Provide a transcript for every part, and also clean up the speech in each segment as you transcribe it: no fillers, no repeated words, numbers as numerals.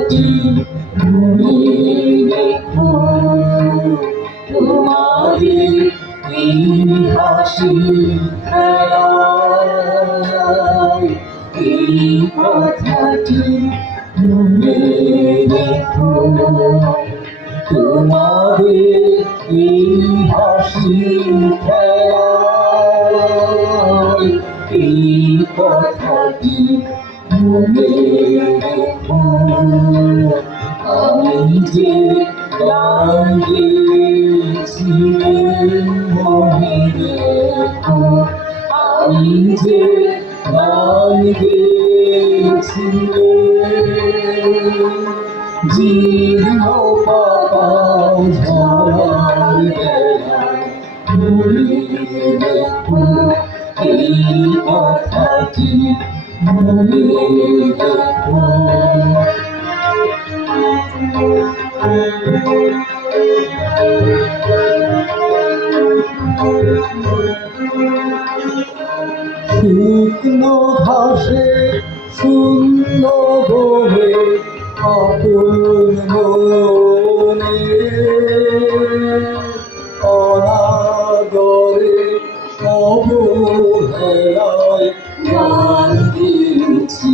কথাটি মনে রেখো, তোমাদের এই হাসি খেলায় এই কথাটি মনে রেখো, তোমাদের এই হাসি খেলায় এই কথাটি মনে রেখো। আমি যে গান গেয়েছি মনে রেখো, আমি যে গান গেয়েছি জীর্ণ পাতা ঝরার বেলায় মনে রেখো এই কথাটি মনে রেখো। শুকনো ঘাসে শূন্য বনে আপন মনে অনাদরে অবহেলায় গান গেয়েছি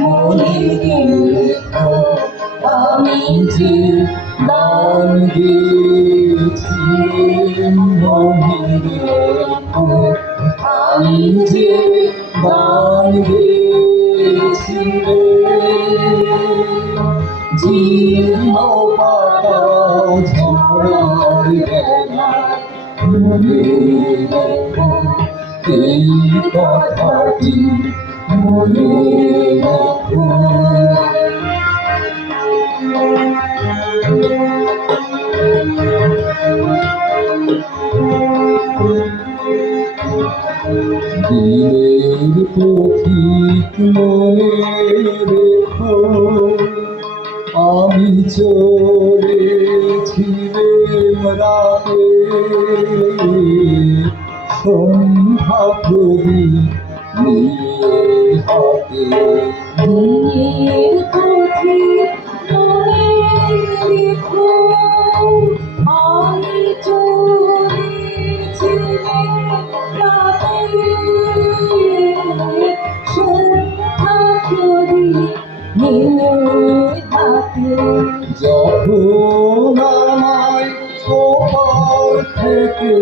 মনে রেখো, আমি যে গান গেয়েছি মনে রেখো, আমি যে গান গেয়েছি জীর্ণ পাতা ঝরার বেলায় মনে রেখো এই কথাটি মনে রেখো। দিনের পথিক মনে রেখো, আমি চলেছিলাম রাতে সন্ধ্যা প্রদীপ নিয়ে হাতে। দিনের পথিক মনে রেখো, আমি চলেছিলাম রাতে সন্ধ্যা প্রদীপ নিয়ে হাতে। যখন আমায় ওপার থেকে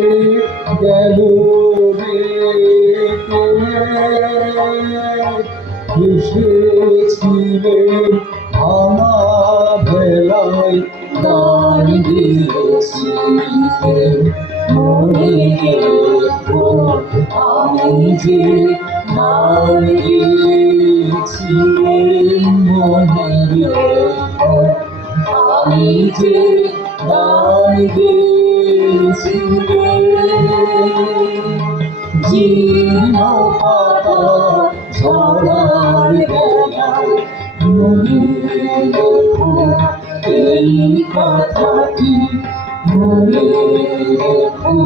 গেল এসেছিলেন ভাঙা ভেলায় গান গেয়েছি মনে রেখো, আমি যে গান গেয়েছি মনে রেখো, আমি যে গান গেয়েছি জীর্ণ পাতা ঝরার বেলায় মনে রেখো এই কথাটি মনে রেখো।